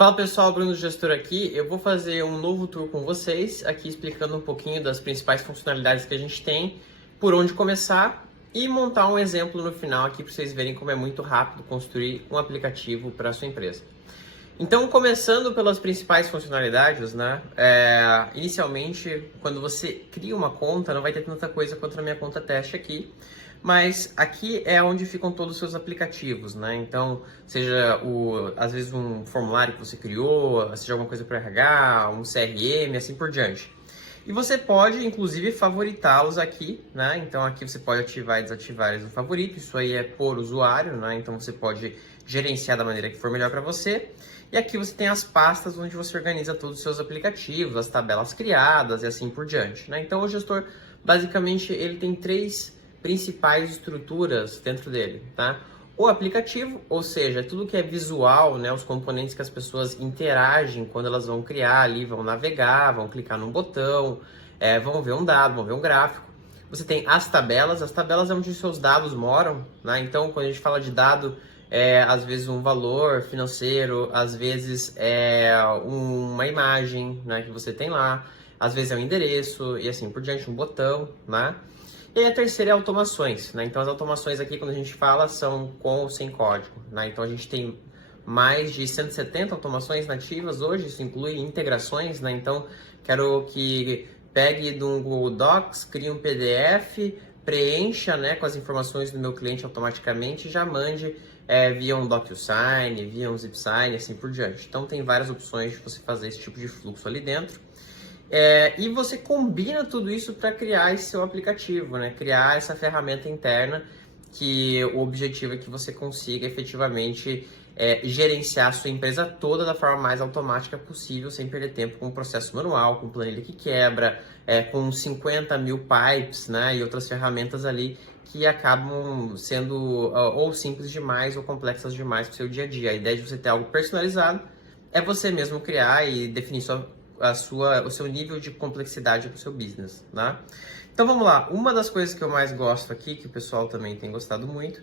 Fala pessoal, Bruno Gestor aqui. Eu vou fazer um novo tour com vocês, aqui explicando um pouquinho das principais funcionalidades que a gente tem, por onde começar e montar um exemplo no final aqui para vocês verem como é muito rápido construir um aplicativo para a sua empresa. Então, começando pelas principais funcionalidades, né? Inicialmente, quando você cria uma conta, não vai ter tanta coisa quanto na minha conta teste aqui, mas aqui é onde ficam todos os seus aplicativos, né? Então, seja às vezes um formulário que você criou, seja alguma coisa para RH, um CRM, assim por diante. E você pode, inclusive, favoritá-los aqui, né? Então, aqui você pode ativar e desativar eles no favorito. Isso aí é por usuário, né? Então, você pode gerenciar da maneira que for melhor para você. E aqui você tem as pastas onde você organiza todos os seus aplicativos, as tabelas criadas e assim por diante, né? Então, o gestor, basicamente, ele tem três principais estruturas dentro dele, tá? O aplicativo, ou seja, tudo que é visual, né, os componentes que as pessoas interagem quando elas vão criar ali, vão navegar, vão clicar num botão, vão ver um dado, vão ver um gráfico. Você tem as tabelas é onde os seus dados moram, né? Então, quando a gente fala de dado, às vezes um valor financeiro, às vezes uma imagem, né, que você tem lá, às vezes é um endereço e assim por diante, um botão, né? E a terceira é automações, né? Então as automações aqui, quando a gente fala, são com ou sem código, né? Então a gente tem mais de 170 automações nativas hoje, isso inclui integrações, né? Então quero que pegue do Google Docs, crie um PDF, preencha, né, com as informações do meu cliente automaticamente e já mande via um DocuSign, via um ZipSign, assim por diante. Então tem várias opções de você fazer esse tipo de fluxo ali dentro. E você combina tudo isso para criar esse seu aplicativo, né? Criar essa ferramenta interna que o objetivo é que você consiga efetivamente gerenciar a sua empresa toda da forma mais automática possível, sem perder tempo com o processo manual, com planilha que quebra, com 50 mil pipes, né? E outras ferramentas ali que acabam sendo ou simples demais ou complexas demais para o seu dia a dia. A ideia de você ter algo personalizado é você mesmo criar e definir o seu nível de complexidade para o seu business, né? Então vamos lá, uma das coisas que eu mais gosto aqui, que o pessoal também tem gostado muito,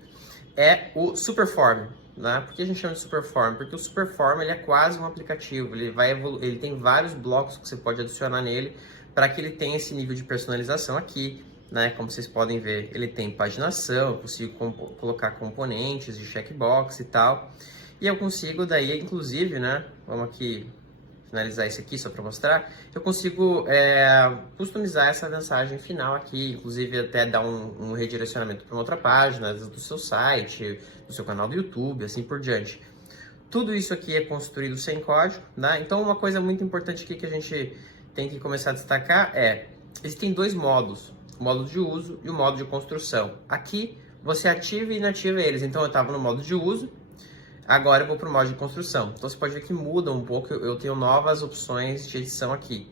é o Superform, né? Por que a gente chama de Superform? Porque o Superform ele é quase um aplicativo, ele tem vários blocos que você pode adicionar nele para que ele tenha esse nível de personalização aqui, né? Como vocês podem ver, ele tem paginação, eu consigo colocar componentes de checkbox e tal, e eu consigo daí, inclusive, né? Vamos aqui finalizar isso aqui só para mostrar, eu consigo customizar essa mensagem final aqui, inclusive até dar um redirecionamento para uma outra página do seu site, do seu canal do YouTube, assim por diante. Tudo isso aqui é construído sem código, né? Então uma coisa muito importante aqui que a gente tem que começar a destacar existem dois modos, o modo de uso e o modo de construção. Aqui você ativa e inativa eles, então eu estava no modo de uso, agora eu vou para o modo de construção. Então você pode ver que muda um pouco, eu tenho novas opções de edição aqui.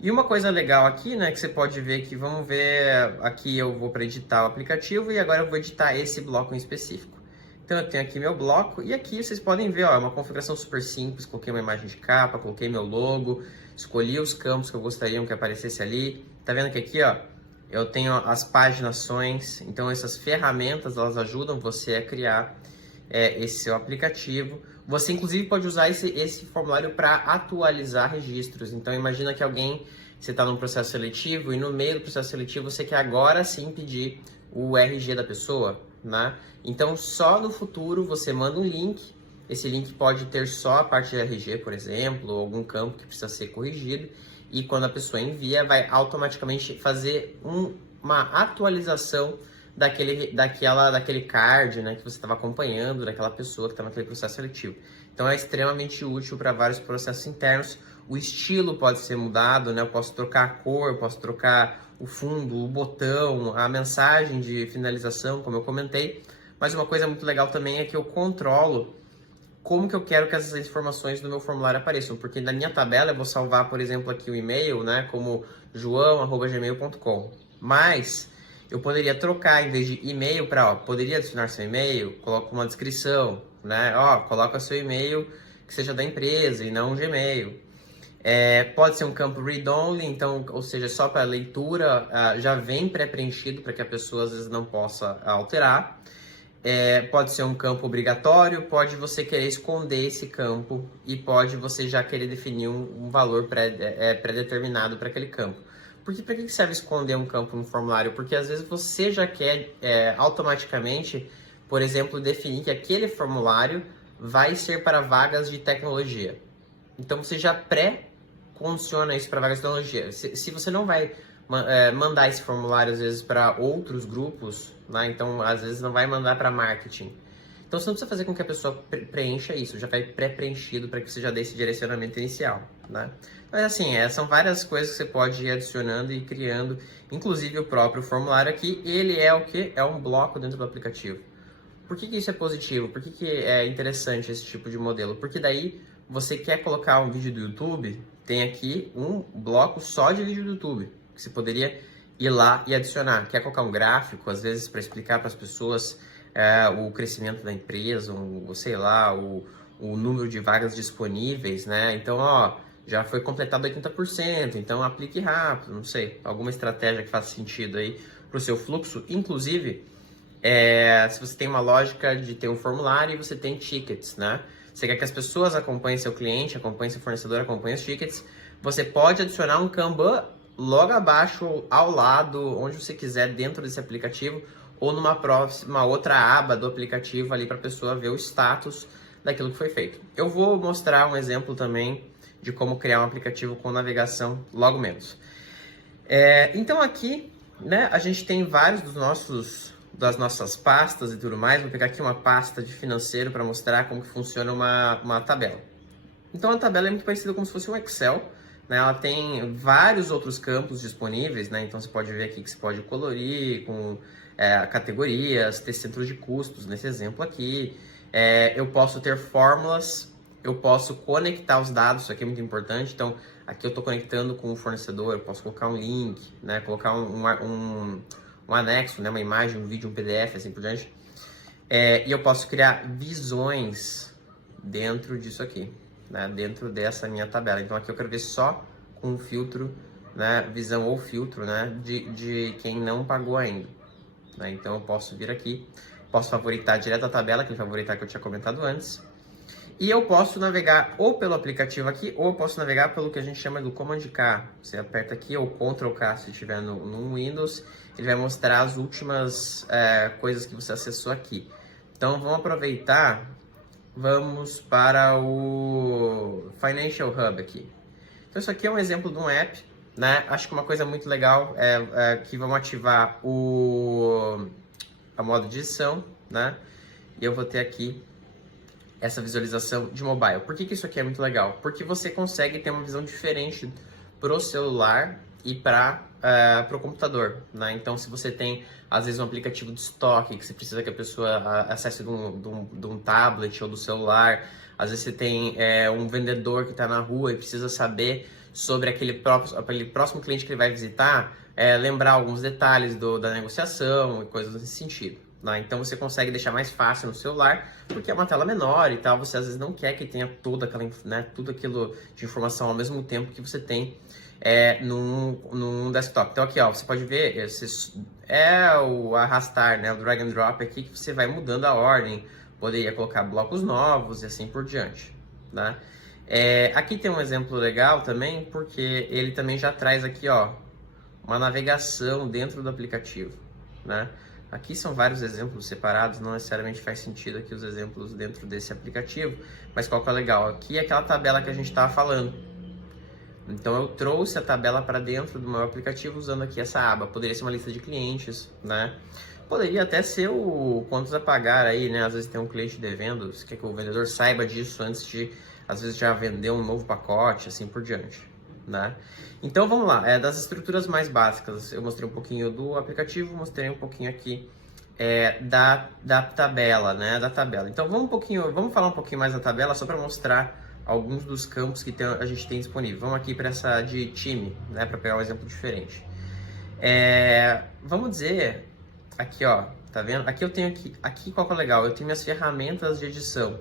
E uma coisa legal aqui, né, que você pode ver que, vamos ver, aqui eu vou para editar o aplicativo e agora eu vou editar esse bloco em específico. Então eu tenho aqui meu bloco e aqui vocês podem ver, ó, é uma configuração super simples, coloquei uma imagem de capa, coloquei meu logo, escolhi os campos que eu gostaria que aparecesse ali. Tá vendo que aqui, ó, eu tenho as paginações, então essas ferramentas, elas ajudam você a criar esse seu aplicativo. Você inclusive pode usar esse formulário para atualizar registros. Então imagina que você está num processo seletivo e no meio do processo seletivo você quer agora sim pedir o RG da pessoa, né? Então só no futuro você manda um link, esse link pode ter só a parte de RG, por exemplo, ou algum campo que precisa ser corrigido, e quando a pessoa envia vai automaticamente fazer uma atualização daquele card, né, que você estava acompanhando, daquela pessoa que estava naquele processo seletivo. Então é extremamente útil para vários processos internos. O estilo pode ser mudado, né? Eu posso trocar a cor, eu posso trocar o fundo, o botão, a mensagem de finalização, como eu comentei. Mas uma coisa muito legal também é que eu controlo como que eu quero que essas informações do meu formulário apareçam, porque na minha tabela eu vou salvar, por exemplo, aqui o e-mail, né, como joão@gmail.com. Mas eu poderia trocar, em vez de e-mail para, poderia adicionar seu e-mail, coloca uma descrição, né? Coloca seu e-mail que seja da empresa e não um Gmail. Pode ser um campo read-only, então, ou seja, só para leitura, já vem pré-preenchido para que a pessoa às vezes não possa alterar. Pode ser um campo obrigatório, pode você querer esconder esse campo e pode você já querer definir um valor pré-determinado para aquele campo. Porque para que serve esconder um campo no formulário? Porque às vezes você já quer automaticamente, por exemplo, definir que aquele formulário vai ser para vagas de tecnologia. Então você já pré-condiciona isso para vagas de tecnologia. Se você não vai mandar esse formulário às vezes para outros grupos, né? Então às vezes não vai mandar para marketing. Então você não precisa fazer com que a pessoa preencha isso, já vai pré-preenchido para que você já dê esse direcionamento inicial, né? Mas assim, são várias coisas que você pode ir adicionando e criando, inclusive o próprio formulário aqui, ele é o que? É um bloco dentro do aplicativo. Por que isso é positivo? Por que é interessante esse tipo de modelo? Porque daí você quer colocar um vídeo do YouTube, tem aqui um bloco só de vídeo do YouTube, que você poderia ir lá e adicionar. Quer colocar um gráfico, às vezes, para explicar para as pessoas o crescimento da empresa, sei lá, o número de vagas disponíveis, né? Então, ó, já foi completado 80%, então aplique rápido, não sei, alguma estratégia que faça sentido aí para o seu fluxo. Inclusive, se você tem uma lógica de ter um formulário e você tem tickets, né? Você quer que as pessoas acompanhem seu cliente, acompanhem seu fornecedor, acompanhem os tickets, você pode adicionar um Kanban logo abaixo, ao lado, onde você quiser dentro desse aplicativo, ou numa outra aba do aplicativo ali para a pessoa ver o status daquilo que foi feito. Eu vou mostrar um exemplo também de como criar um aplicativo com navegação logo menos. Então aqui, né, a gente tem vários das nossas pastas e tudo mais. Vou pegar aqui uma pasta de financeiro para mostrar como que funciona uma tabela. Então a tabela é muito parecida como se fosse um Excel, né? Ela tem vários outros campos disponíveis, né? Então você pode ver aqui que você pode colorir com categorias, ter centros de custos nesse exemplo aqui. Eu posso ter fórmulas, eu posso conectar os dados, isso aqui é muito importante. Então aqui eu estou conectando com o fornecedor, eu posso colocar um link, né? Colocar um anexo, né? Uma imagem, um vídeo, um PDF, assim por diante. E eu posso criar visões dentro disso aqui, né? Dentro dessa minha tabela. Então aqui eu quero ver só com o filtro, né? Visão ou filtro, né? De quem não pagou ainda, né? Então eu posso vir aqui, posso favoritar direto a tabela, aquele favoritar que eu tinha comentado antes. E eu posso navegar ou pelo aplicativo aqui, ou eu posso navegar pelo que a gente chama do Command K. Você aperta aqui, ou Ctrl K se estiver no Windows, ele vai mostrar as últimas coisas que você acessou aqui. Então vamos aproveitar, vamos para o Financial Hub aqui. Então isso aqui é um exemplo de um app, né? Acho que uma coisa muito legal é que vamos ativar a modo de edição, né? E eu vou ter aqui essa visualização de mobile. Por que isso aqui é muito legal? Porque você consegue ter uma visão diferente para o celular e para o computador, né? Então, se você tem, às vezes, um aplicativo de estoque que você precisa que a pessoa acesse de um tablet ou do celular, às vezes você tem um vendedor que está na rua e precisa saber sobre aquele próximo cliente que ele vai visitar, lembrar alguns detalhes da negociação e coisas nesse sentido. Então você consegue deixar mais fácil no celular, porque é uma tela menor e tal, você às vezes não quer que tenha tudo aquilo de informação ao mesmo tempo que você tem num desktop. Então aqui, ó, você pode ver, o arrastar, né, o drag and drop aqui, que você vai mudando a ordem, poderia colocar blocos novos e assim por diante, né? Aqui tem um exemplo legal também, porque ele também já traz aqui, ó, uma navegação dentro do aplicativo, né? Aqui são vários exemplos separados, não necessariamente faz sentido aqui os exemplos dentro desse aplicativo, mas qual que é legal? Aqui é aquela tabela que a gente estava falando. Então eu trouxe a tabela para dentro do meu aplicativo usando aqui essa aba. Poderia ser uma lista de clientes, né? Poderia até ser o quantos a pagar aí, né? Às vezes tem um cliente devendo, você quer que o vendedor saiba disso antes de, às vezes, já vender um novo pacote, assim por diante, né? Então vamos lá, das estruturas mais básicas, eu mostrei um pouquinho do aplicativo, mostrei um pouquinho aqui da tabela, né? Da tabela. Então vamos falar um pouquinho mais da tabela só para mostrar alguns dos campos que a gente tem disponível. Vamos aqui para essa de time, né? Para pegar um exemplo diferente. Vamos dizer aqui, ó, tá vendo? Aqui eu tenho aqui qual que é legal? Eu tenho minhas ferramentas de edição.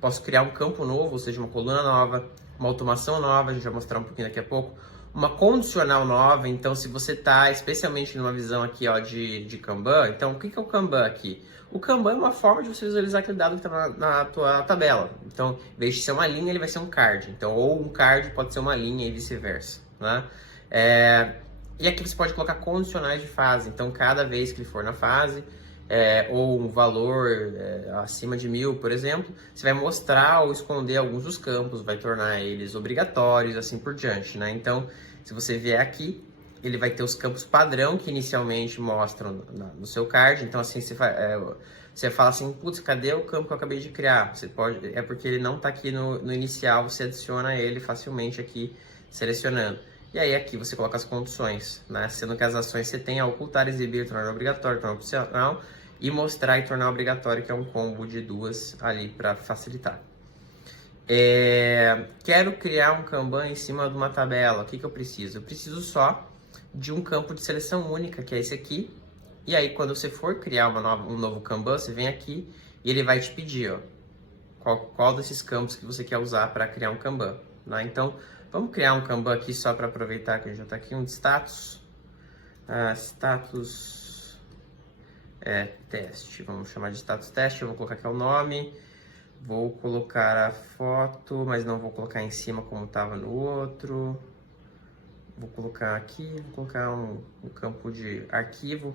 Posso criar um campo novo, ou seja, uma coluna nova, uma automação nova, a gente vai mostrar um pouquinho daqui a pouco, uma condicional nova. Então, se você está especialmente numa visão aqui ó, de Kanban, então o que é o Kanban aqui? O Kanban é uma forma de você visualizar aquele dado que está na tua tabela. Então, em vez de ser uma linha, ele vai ser um card. Então, ou um card pode ser uma linha e vice-versa, né? E aqui você pode colocar condicionais de fase. Então, cada vez que ele for na fase, ou um valor acima de 1000, por exemplo, você vai mostrar ou esconder alguns dos campos, vai tornar eles obrigatórios, assim por diante, né? Então, se você vier aqui, ele vai ter os campos padrão que inicialmente mostram no seu card. Então, assim, você fala assim, putz, cadê o campo que eu acabei de criar? Você pode, porque ele não está aqui no inicial, você adiciona ele facilmente aqui, selecionando. E aí aqui você coloca as condições, né? Sendo que as ações você tem a ocultar, exibir, tornar obrigatório, tornar opcional e mostrar e tornar obrigatório, que é um combo de duas ali para facilitar. Quero criar um Kanban em cima de uma tabela. O que eu preciso? Eu preciso só de um campo de seleção única, que é esse aqui. E aí quando você for criar um novo Kanban, você vem aqui e ele vai te pedir, ó, qual desses campos que você quer usar para criar um Kanban, né? Então, vamos criar um Kanban aqui só para aproveitar que já está aqui, um de status. Status teste. Vamos chamar de status teste. Eu vou colocar aqui o nome. Vou colocar a foto, mas não vou colocar em cima como estava no outro. Vou colocar aqui, vou colocar um campo de arquivo.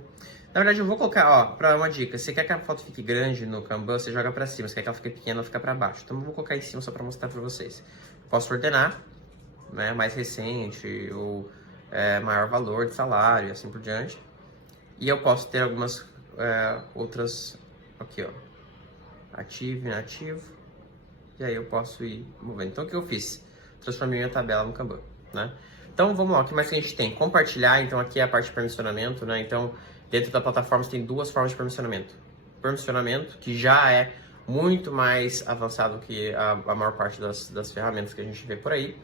Na verdade, eu vou colocar, ó, para uma dica, se você quer que a foto fique grande no Kanban, você joga para cima. Se quer que ela fique pequena, ela fica para baixo. Então, eu vou colocar em cima só para mostrar para vocês. Posso ordenar, né, mais recente ou maior valor de salário, assim por diante. E eu posso ter algumas outras, aqui ó, ativo, inativo, e aí eu posso ir movendo. Então o que eu fiz? Transformei minha tabela no Kanban, né? Então vamos lá, o que mais que a gente tem? Compartilhar, então aqui é a parte de permissionamento, né? Então dentro da plataforma você tem duas formas de permissionamento. Permissionamento, que já é muito mais avançado que a maior parte das ferramentas que a gente vê por aí.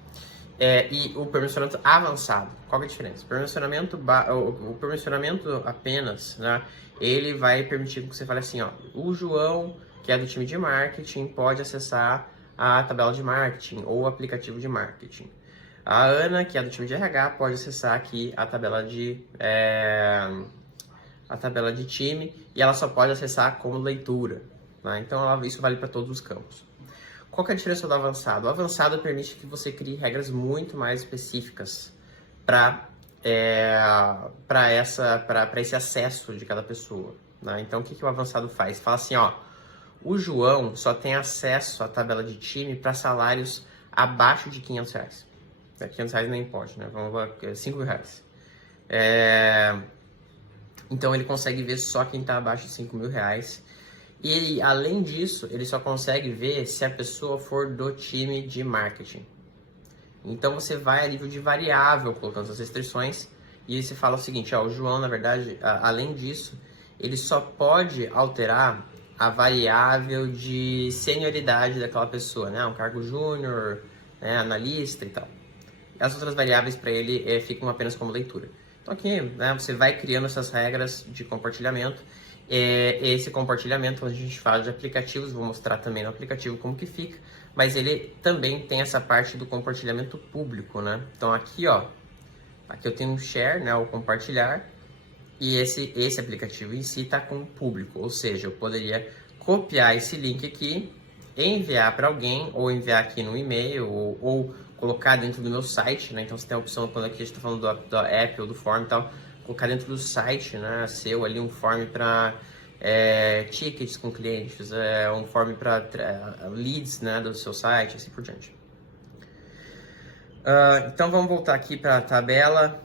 E o permissionamento avançado. Qual que é a diferença? O permissionamento apenas, né, ele vai permitir que você fale assim, ó, o João, que é do time de marketing, pode acessar a tabela de marketing ou o aplicativo de marketing. A Ana, que é do time de RH, pode acessar aqui a tabela de time, e ela só pode acessar como leitura, né? Então isso vale para todos os campos. Qual que é a diferença do avançado? O avançado permite que você crie regras muito mais específicas para esse acesso de cada pessoa, né? Então, o que o avançado faz? Fala assim, ó, o João só tem acesso à tabela de time para salários abaixo de R$500. R$500 nem pode, né? Vamos lá, R$5.000. Então, ele consegue ver só quem está abaixo de R$5.000. E, além disso, ele só consegue ver se a pessoa for do time de marketing. Então, você vai a nível de variável colocando essas restrições e você fala o seguinte, ó, o João, na verdade, além disso, ele só pode alterar a variável de senioridade daquela pessoa, né? Um cargo júnior, né? Analista e tal. As outras variáveis para ele ficam apenas como leitura. Então, aqui, né, você vai criando essas regras de compartilhamento. Esse compartilhamento, quando a gente fala de aplicativos, vou mostrar também no aplicativo como que fica, mas ele também tem essa parte do compartilhamento público, né? Então aqui, ó, aqui eu tenho um share, né, o compartilhar, e esse aplicativo em si está com público, ou seja, eu poderia copiar esse link aqui, enviar para alguém, ou enviar aqui no e-mail, ou colocar dentro do meu site, né? Então você tem a opção, quando aqui a gente está falando do app ou do form e tal, colocar dentro do site, né, seu ali um form para tickets com clientes, um form para leads, né, do seu site, assim por diante. Então vamos voltar aqui para a tabela.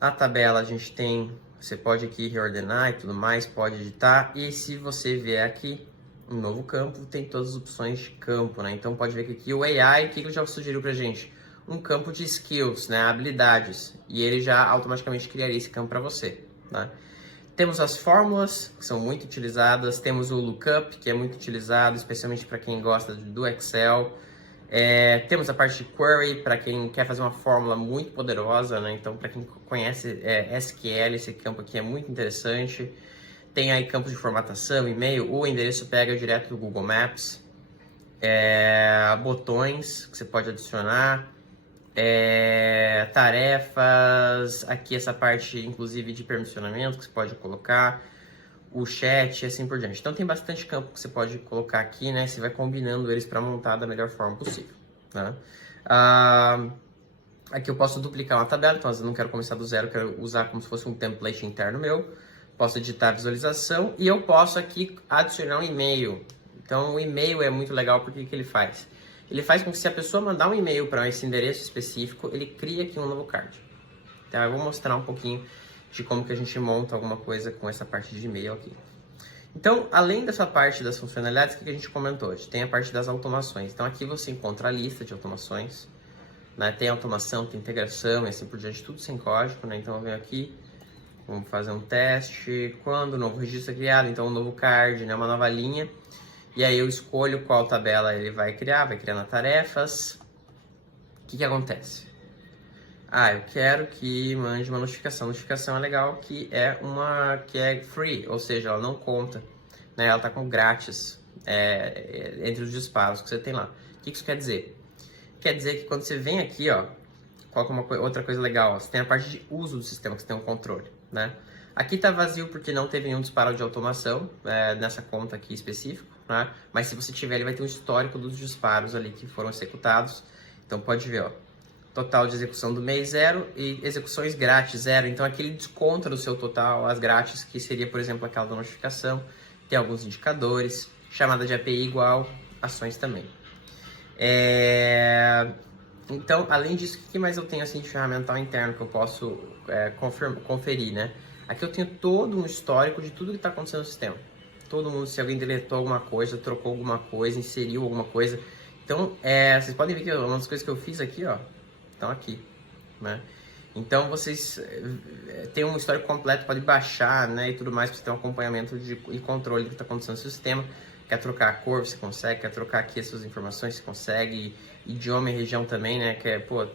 A tabela a gente tem, você pode aqui reordenar e tudo mais, pode editar, e se você vier aqui um novo campo, tem todas as opções de campo, né? Então pode ver que aqui o AI, o que ele já sugeriu pra gente? Um campo de skills, né, habilidades, e ele já automaticamente criaria esse campo para você, né? Temos as fórmulas, que são muito utilizadas, temos o lookup, que é muito utilizado, especialmente para quem gosta do Excel. Temos a parte de query, para quem quer fazer uma fórmula muito poderosa, né? Então, para quem conhece SQL, esse campo aqui é muito interessante. Tem aí campos de formatação, e-mail, o endereço pega direto do Google Maps. Botões que você pode adicionar. tarefas, aqui essa parte inclusive de permissionamento que você pode colocar, o chat e assim por diante. Então tem bastante campo que você pode colocar aqui, né? Você vai combinando eles para montar da melhor forma possível, né? Aqui eu posso duplicar uma tabela, então eu não quero começar do zero, quero usar como se fosse um template interno meu. Posso editar a visualização e eu posso aqui adicionar um e-mail. Então o e-mail é muito legal porque o que ele faz? Ele faz com que se a pessoa mandar um e-mail para esse endereço específico, ele cria aqui um novo card. Então eu vou mostrar um pouquinho de como que a gente monta alguma coisa com essa parte de e-mail aqui. Então, além dessa parte das funcionalidades, o que a gente comentou? A gente tem a parte das automações. Então aqui você encontra a lista de automações, né? Tem automação, tem integração e assim por diante, tudo sem código, né? Então eu venho aqui, vamos fazer um teste, quando o novo registro é criado, então um novo card, né? Uma nova linha. E aí eu escolho qual tabela ele vai criar na tarefas. O que acontece? Eu quero que mande uma notificação. Notificação é legal, que é free, ou seja, ela não conta, né? Ela tá com grátis entre os disparos que você tem lá. O que isso quer dizer? Quer dizer que quando você vem aqui, ó, coloca outra coisa legal, ó, você tem a parte de uso do sistema, que você tem um controle, né? Aqui tá vazio porque não teve nenhum disparo de automação nessa conta aqui específico, né? Mas se você tiver, ele vai ter um histórico dos disparos ali que foram executados. Então pode ver, ó, total de execução do mês 0 e execuções grátis 0. Então aqui ele desconta do seu total as grátis, que seria, por exemplo, aquela da notificação. Tem alguns indicadores, chamada de API igual, ações também. Então, além disso, o que mais eu tenho assim de ferramental interno que eu posso conferir, né? Aqui eu tenho todo um histórico de tudo que está acontecendo no sistema. Todo mundo, se alguém deletou alguma coisa, trocou alguma coisa, inseriu alguma coisa. Então, vocês podem ver que uma das coisas que eu fiz aqui, ó, estão aqui, né? Então, vocês têm um histórico completo, pode baixar, né, e tudo mais, para você ter um acompanhamento e controle do que está acontecendo no sistema. Quer trocar a cor, você consegue. Quer trocar aqui as suas informações, você consegue. Idioma e região também, né?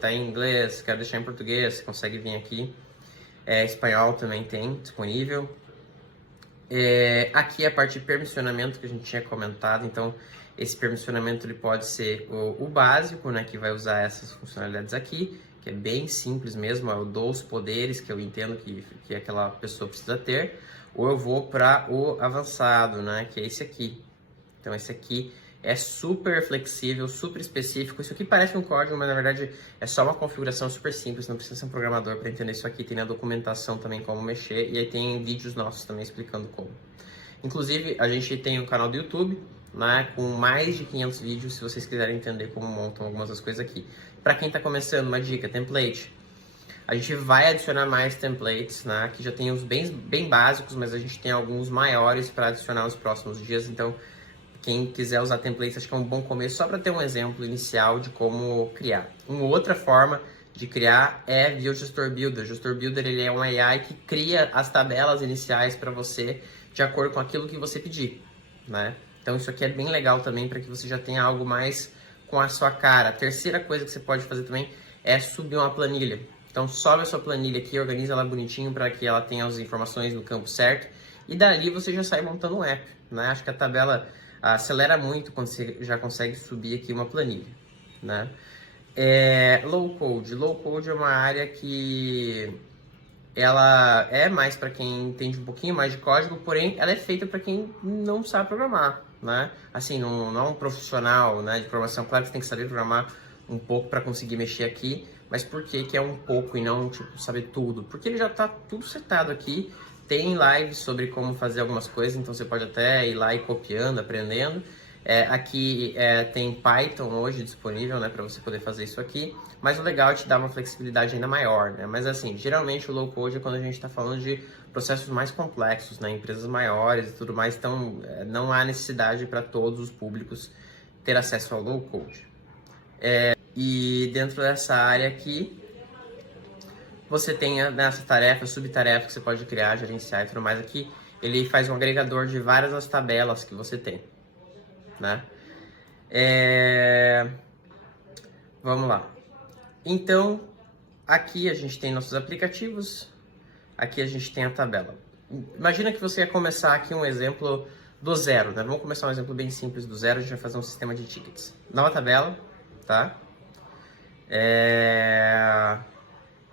Tá em inglês, quer deixar em português, você consegue vir aqui. Espanhol também tem disponível. Aqui é a parte de permissionamento que a gente tinha comentado. Então, esse permissionamento ele pode ser o básico, né? Que vai usar essas funcionalidades aqui, que é bem simples mesmo. Eu dou os poderes que eu entendo que aquela pessoa precisa ter. Ou eu vou para o avançado, né? Que é esse aqui. Então esse aqui é super flexível, super específico. Isso aqui parece um código, mas na verdade é só uma configuração super simples. Não precisa ser um programador para entender isso aqui. Tem na documentação também como mexer. E aí tem vídeos nossos também explicando como. Inclusive a gente tem um canal do YouTube, né, com mais de 500 vídeos, se vocês quiserem entender como montam algumas das coisas aqui. Para quem está começando, uma dica, template. A gente vai adicionar mais templates, né? Aqui já tem os bem básicos, mas a gente tem alguns maiores para adicionar nos próximos dias. Então, quem quiser usar templates, acho que é um bom começo, só para ter um exemplo inicial de como criar. Uma outra forma de criar é via o Gestor Builder. O Gestor Builder ele é um AI que cria as tabelas iniciais para você de acordo com aquilo que você pedir, né? Então isso aqui é bem legal também para que você já tenha algo mais com a sua cara. A terceira coisa que você pode fazer também é subir uma planilha. Então sobe a sua planilha aqui, organiza ela bonitinho para que ela tenha as informações no campo certo e dali você já sai montando um app, né? Acho que a tabela acelera muito quando você já consegue subir aqui uma planilha, né? Low code. Low code é uma área que ela é mais para quem entende um pouquinho mais de código, porém ela é feita para quem não sabe programar, né? Assim, não é um profissional, né, de programação. Claro que você tem que saber programar um pouco para conseguir mexer aqui, mas por que é um pouco e não tipo saber tudo? Porque ele já está tudo setado aqui. Tem lives sobre como fazer algumas coisas, então você pode até ir lá e copiando, aprendendo. Aqui tem Python hoje disponível, né, para você poder fazer isso aqui. Mas o legal é te dar uma flexibilidade ainda maior, né? Mas assim, geralmente o low code é quando a gente está falando de processos mais complexos, né, empresas maiores e tudo mais. Então não há necessidade para todos os públicos ter acesso ao low code. E dentro dessa área aqui, você tem nessa tarefa, subtarefa que você pode criar, gerenciar e tudo mais aqui. Ele faz um agregador de várias das tabelas que você tem, né? Vamos lá. Então, aqui a gente tem nossos aplicativos. Aqui a gente tem a tabela. Imagina que você ia começar aqui um exemplo do zero, né? Vamos começar um exemplo bem simples do zero. A gente vai fazer um sistema de tickets. Nova tabela, tá?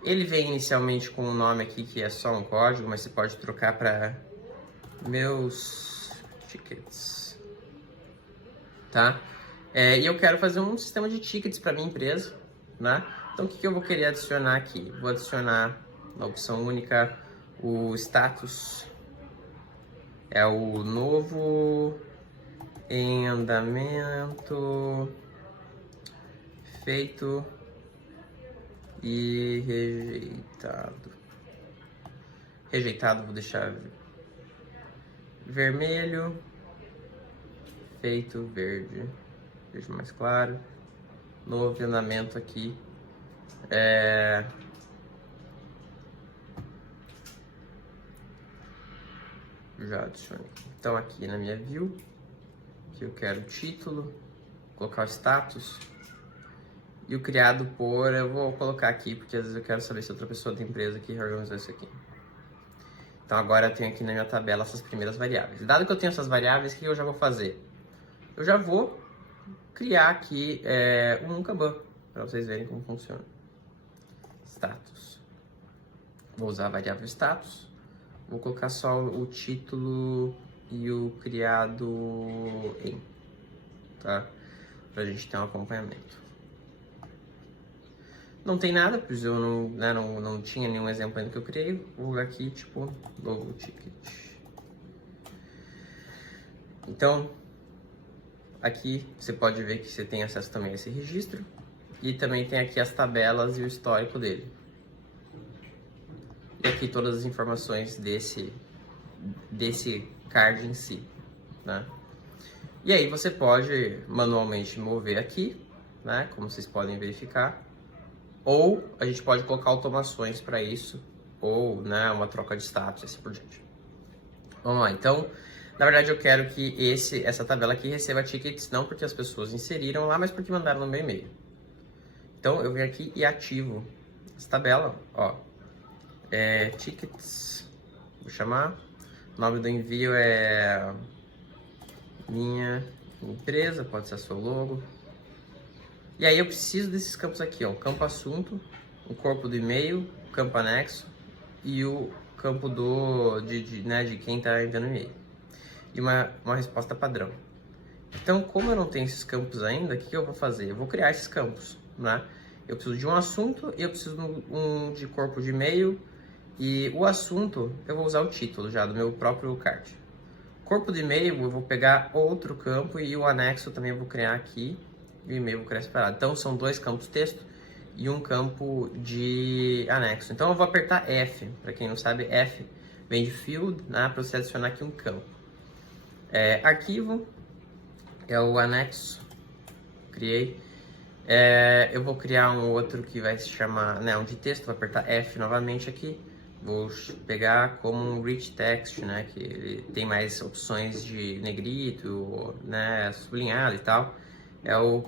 Ele vem inicialmente com um nome aqui que é só um código, mas você pode trocar para meus tickets, tá? E eu quero fazer um sistema de tickets para minha empresa, né? Então o que eu vou querer adicionar aqui? Vou adicionar na opção única o status, é o novo em andamento, feito e rejeitado. Rejeitado vou deixar vermelho, feito verde, verde mais claro. Novo andamento aqui já adicionei. Então aqui na minha view, que eu quero o título, colocar o status e o criado por, eu vou colocar aqui porque às vezes eu quero saber se outra pessoa da empresa que organizou isso aqui. Então agora eu tenho aqui na minha tabela essas primeiras variáveis. Dado que eu tenho essas variáveis, o que eu já vou fazer? Eu já vou criar aqui um Kanban, para vocês verem como funciona. Status. Vou usar a variável status. Vou colocar só o título e o criado em, tá? Pra gente ter um acompanhamento. Não tem nada, pois eu não tinha nenhum exemplo ainda que eu criei. Vou aqui, tipo, novo ticket. Então, aqui você pode ver que você tem acesso também a esse registro. E também tem aqui as tabelas e o histórico dele. E aqui todas as informações desse card em si, né? E aí você pode manualmente mover aqui, né? Como vocês podem verificar. Ou a gente pode colocar automações para isso, ou, né, uma troca de status, assim por diante. Vamos lá, então, na verdade eu quero que essa tabela aqui receba tickets não porque as pessoas inseriram lá, mas porque mandaram no meu e-mail. Então eu venho aqui e ativo essa tabela, ó, tickets, vou chamar, o nome do envio é minha empresa, pode ser a sua logo. E aí eu preciso desses campos aqui, ó, o campo assunto, o corpo do e-mail, o campo anexo e o campo de quem está enviando e-mail. E uma resposta padrão. Então, como eu não tenho esses campos ainda, o que eu vou fazer? Eu vou criar esses campos, né? Eu preciso de um assunto e eu preciso de corpo de e-mail. E o assunto, eu vou usar o título já do meu próprio card. Corpo de e-mail, eu vou pegar outro campo e o anexo também eu vou criar aqui. E o e-mail vou criar separado. Então são dois campos texto e um campo de anexo. Então eu vou apertar F. Para quem não sabe, F vem de field, né, para você adicionar aqui um campo. Arquivo é o anexo. Criei. Eu vou criar um outro que vai se chamar, né, um de texto. Vou apertar F novamente aqui. Vou pegar como um rich text, né, que ele tem mais opções de negrito, né, sublinhado e tal. É o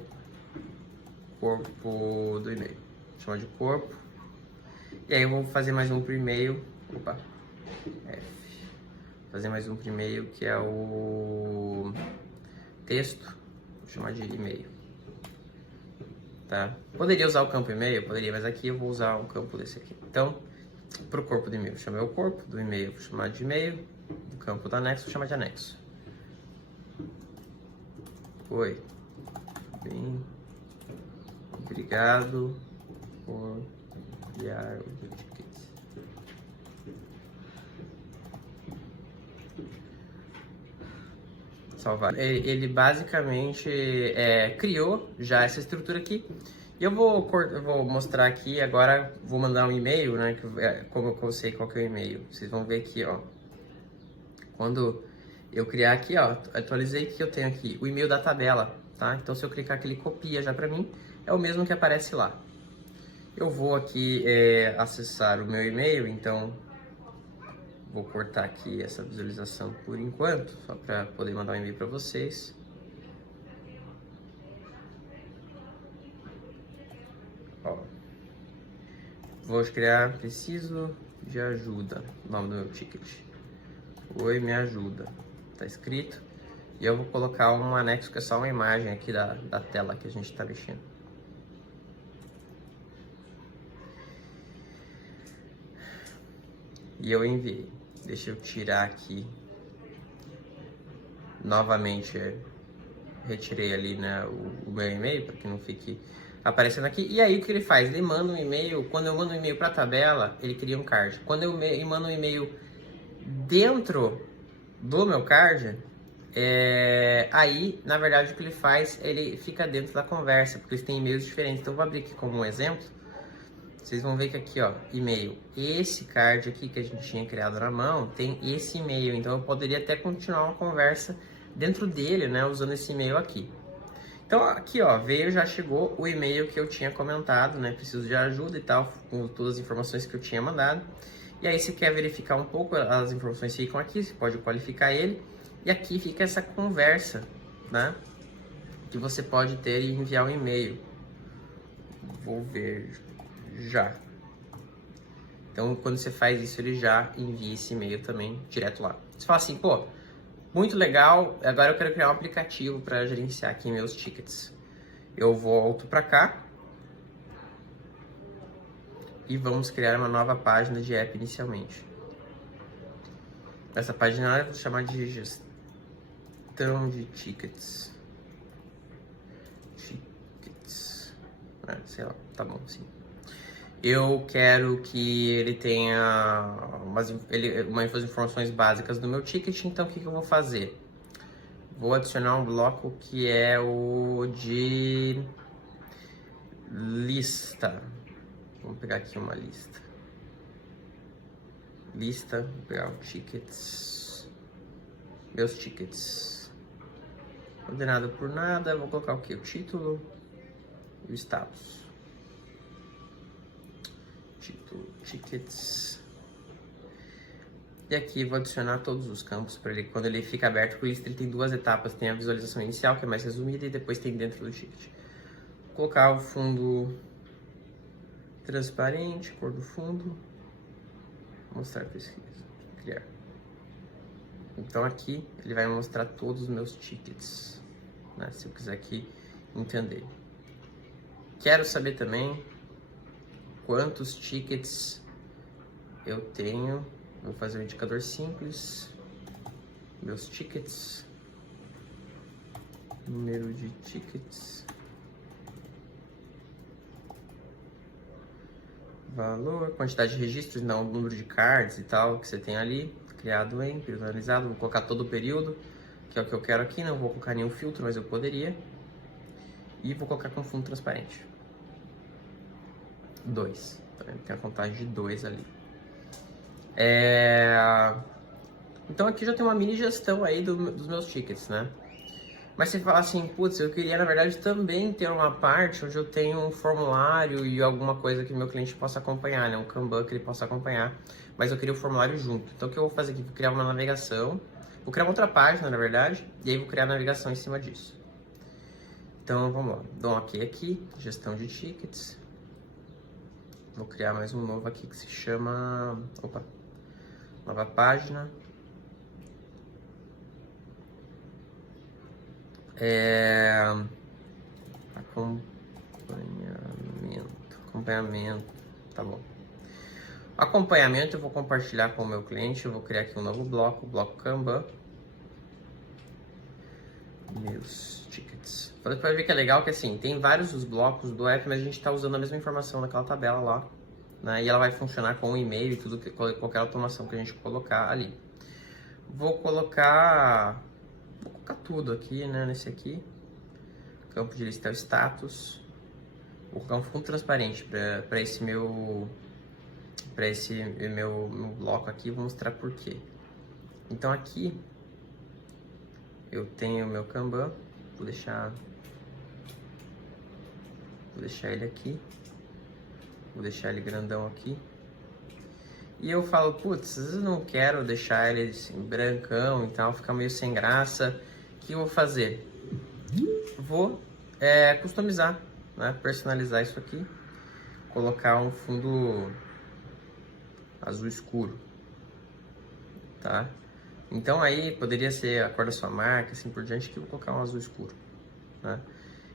corpo do e-mail. Chama de corpo. E aí eu vou fazer mais um pro e-mail. Opa. F. Fazer mais um pro e-mail que é o texto. Vou chamar de e-mail. Tá? Poderia usar o campo e-mail? Poderia, mas aqui eu vou usar um campo desse aqui. Então, pro corpo do e-mail, chamei o corpo do e-mail, vou chamar de e-mail. Do campo do anexo, vou chamar de anexo. Oi. Bem, obrigado por enviar o ticket. Salvar. Ele basicamente criou já essa estrutura aqui. E eu vou mostrar aqui agora, vou mandar um e-mail, né? Como eu sei qual que é o e-mail. Vocês vão ver aqui, ó. Quando eu criar aqui, ó, atualizei que eu tenho aqui o e-mail da tabela. Tá? Então, se eu clicar aqui, ele copia já para mim, é o mesmo que aparece lá. Eu vou aqui acessar o meu e-mail, então vou cortar aqui essa visualização por enquanto, só para poder mandar um e-mail para vocês. Ó, vou criar, preciso de ajuda, o nome do meu ticket. Oi, me ajuda, tá escrito. E eu vou colocar um anexo que é só uma imagem aqui da tela que a gente está mexendo. E eu enviei. Deixa eu tirar aqui. Novamente, retirei ali, né, o meu e-mail, para que não fique aparecendo aqui. E aí, o que ele faz? Ele manda um e-mail. Quando eu mando um e-mail para a tabela, ele cria um card. Quando eu mando um e-mail dentro do meu card, aí, na verdade, o que ele faz, ele fica dentro da conversa, porque eles têm e-mails diferentes. Então, eu vou abrir aqui como um exemplo. Vocês vão ver que aqui, ó, e-mail. Esse card aqui que a gente tinha criado na mão, tem esse e-mail. Então, eu poderia até continuar uma conversa dentro dele, né, usando esse e-mail aqui. Então, aqui, ó, já chegou o e-mail que eu tinha comentado, né, preciso de ajuda e tal, com todas as informações que eu tinha mandado. E aí, você quer verificar um pouco, as informações ficam aqui, você pode qualificar ele. E aqui fica essa conversa, né, que você pode ter e enviar um e-mail. Vou ver já. Então, quando você faz isso, ele já envia esse e-mail também direto lá. Você fala assim, pô, muito legal, agora eu quero criar um aplicativo para gerenciar aqui meus tickets. Eu volto para cá e vamos criar uma nova página de app inicialmente. Essa página eu vou chamar de gestão de tickets. Sei lá, tá bom, sim. Eu quero que ele tenha umas informações básicas do meu ticket, então o que eu vou fazer? Vou adicionar um bloco que é o de lista. Vamos pegar aqui uma lista. Lista, vou pegar o tickets. Meus tickets. Ordenado por nada, vou colocar o que? O título e o status. Título, tickets. E aqui vou adicionar todos os campos para ele. Quando ele fica aberto com o list, ele tem duas etapas. Tem a visualização inicial, que é mais resumida, e depois tem dentro do ticket. Vou colocar o fundo transparente, cor do fundo. Mostrar pesquisa. Criar. Então aqui ele vai mostrar todos os meus tickets, né? Se eu quiser aqui entender. Quero saber também quantos tickets eu tenho. Vou fazer um indicador simples. Meus tickets. Número de tickets. Valor, quantidade de registros, não, número de cards e tal que você tem ali. Criado em, personalizado. Vou colocar todo o período, que é o que eu quero aqui. Não vou colocar nenhum filtro, mas eu poderia. E vou colocar com fundo transparente. 2. Tem a contagem de 2 ali. Então aqui já tem uma mini gestão aí dos meus tickets, né? Mas você fala assim, putz, eu queria na verdade também ter uma parte onde eu tenho um formulário e alguma coisa que meu cliente possa acompanhar, né? Um Kanban que ele possa acompanhar. Mas eu queria o formulário junto. Então o que eu vou fazer aqui? Vou criar uma navegação. Vou criar uma outra página, na verdade. E aí vou criar a navegação em cima disso. Então vamos lá. Dou um OK aqui, gestão de tickets. Vou criar mais um novo aqui que se chama... Opa! Nova página. Acompanhamento, tá bom. Acompanhamento eu vou compartilhar com o meu cliente, eu vou criar aqui um novo bloco, bloco Kanban. Meus tickets. Você pode ver que é legal que assim, tem vários dos blocos do app, mas a gente está usando a mesma informação daquela tabela lá, né? E ela vai funcionar com o e-mail e tudo, qualquer automação que a gente colocar ali. Vou colocar tudo aqui, né, nesse aqui. Campo de lista é o status. Vou colocar um fundo transparente para esse meu bloco aqui. Vou mostrar por quê. Então aqui eu tenho o meu Kanban. Vou deixar ele aqui. Vou deixar ele grandão aqui. E eu falo, putz, eu não quero deixar ele assim, brancão e tal, ficar meio sem graça. O que eu vou fazer? Vou customizar, né? Personalizar isso aqui. Colocar um fundo azul escuro, tá? Então aí poderia ser a cor da sua marca, assim por diante, que eu vou colocar um azul escuro, né?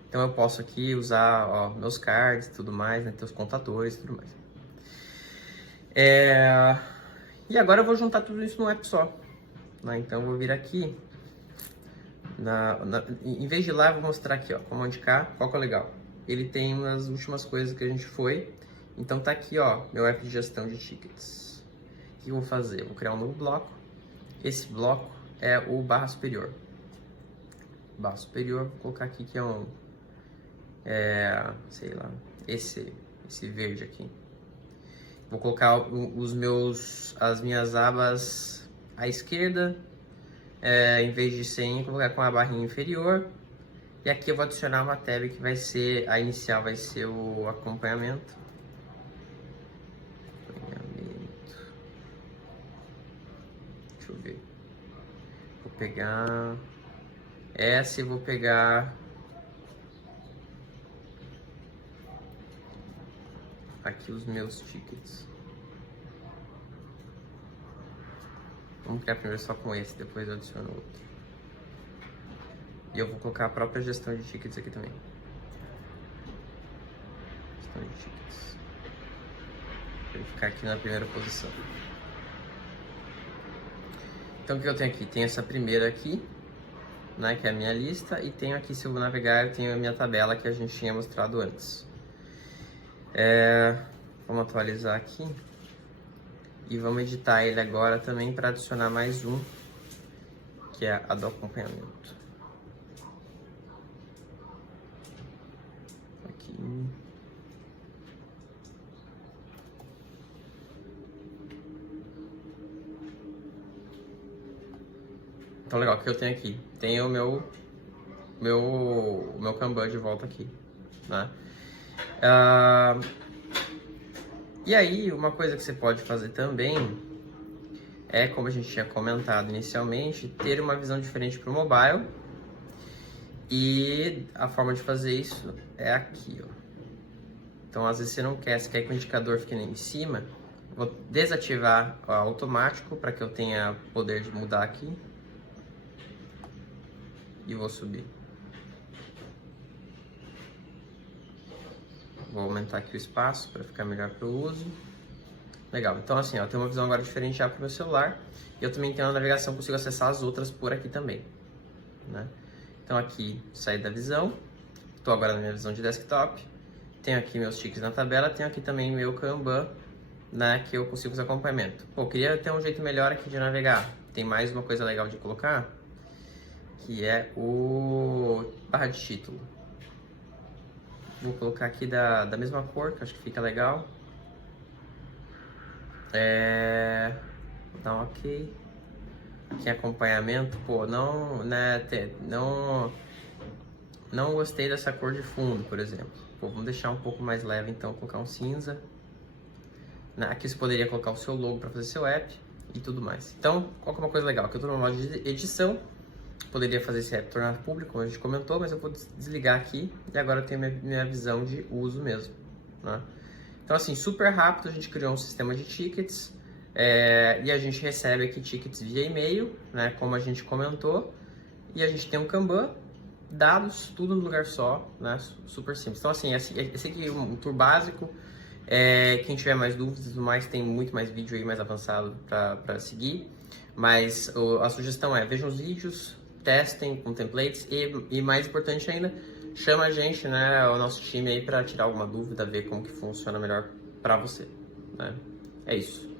Então eu posso aqui usar, ó, meus cards e tudo mais, né? Ter os contadores e tudo mais. E agora eu vou juntar tudo isso num app só. Né? Então eu vou vir aqui, em vez de ir lá, eu vou mostrar aqui, ó, Command K, qual que é o legal? Ele tem umas últimas coisas que a gente foi, então tá aqui, ó, meu app de gestão de tickets. O que eu vou fazer? Eu vou criar um novo bloco. Esse bloco é o barra superior. Barra superior, vou colocar aqui que é um, sei lá, esse verde aqui. Vou colocar as minhas abas à esquerda, em vez de 100, vou colocar com a barrinha inferior. E aqui eu vou adicionar uma tab que vai ser, a inicial vai ser o acompanhamento. Deixa eu ver. Vou pegar essa e vou pegar aqui os meus tickets. Vamos criar primeiro só com esse, depois eu adiciono outro. E eu vou colocar a própria gestão de tickets aqui também. Gestão de tickets. Pra ele ficar aqui na primeira posição. Então o que eu tenho aqui? Tem essa primeira aqui, né, que é a minha lista, e tenho aqui, se eu navegar, eu tenho a minha tabela que a gente tinha mostrado antes. Vamos atualizar aqui. E vamos editar ele agora também para adicionar mais um, que é a do acompanhamento. Aqui. Então legal, o que eu tenho aqui? Tenho o meu Kanban de volta aqui, né? E aí, uma coisa que você pode fazer também é, como a gente tinha comentado inicialmente, ter uma visão diferente para o mobile. E a forma de fazer isso é aqui, ó. Então, às vezes você não quer, você quer que o indicador fique em cima. Vou desativar o automático para que eu tenha poder de mudar aqui. E vou subir. Vou aumentar aqui o espaço para ficar melhor para o uso. Legal, então assim, ó, eu tenho uma visão agora diferente já para o meu celular. E eu também tenho uma navegação, consigo acessar as outras por aqui também, né? Então aqui, sair da visão. Estou agora na minha visão de desktop. Tenho aqui meus tickets na tabela. Tenho aqui também meu Kanban, né, que eu consigo fazer acompanhamento. Pô, queria ter um jeito melhor aqui de navegar. Tem mais uma coisa legal de colocar, que é o barra de título. Vou colocar aqui da mesma cor, que eu acho que fica legal. Vou dar um ok. Aqui acompanhamento, pô, não gostei dessa cor de fundo, por exemplo. Pô, vamos deixar um pouco mais leve, então, colocar um cinza. Aqui você poderia colocar o seu logo para fazer seu app e tudo mais. Então, qual que é uma coisa legal? Que eu estou numa loja de edição. Poderia fazer esse app tornar público, como a gente comentou, mas eu vou desligar aqui e agora eu tenho minha visão de uso mesmo, né? Então assim, super rápido, a gente criou um sistema de tickets e a gente recebe aqui tickets via e-mail, né, como a gente comentou, e a gente tem um Kanban, dados, tudo no lugar só, né, super simples. Então assim, esse aqui é um tour básico. Quem tiver mais dúvidas e tudo mais, tem muito mais vídeo aí mais avançado para seguir, mas a sugestão é, vejam os vídeos, testem com templates e mais importante ainda, chama a gente, né, o nosso time aí para tirar alguma dúvida, ver como que funciona melhor para você, né? É isso.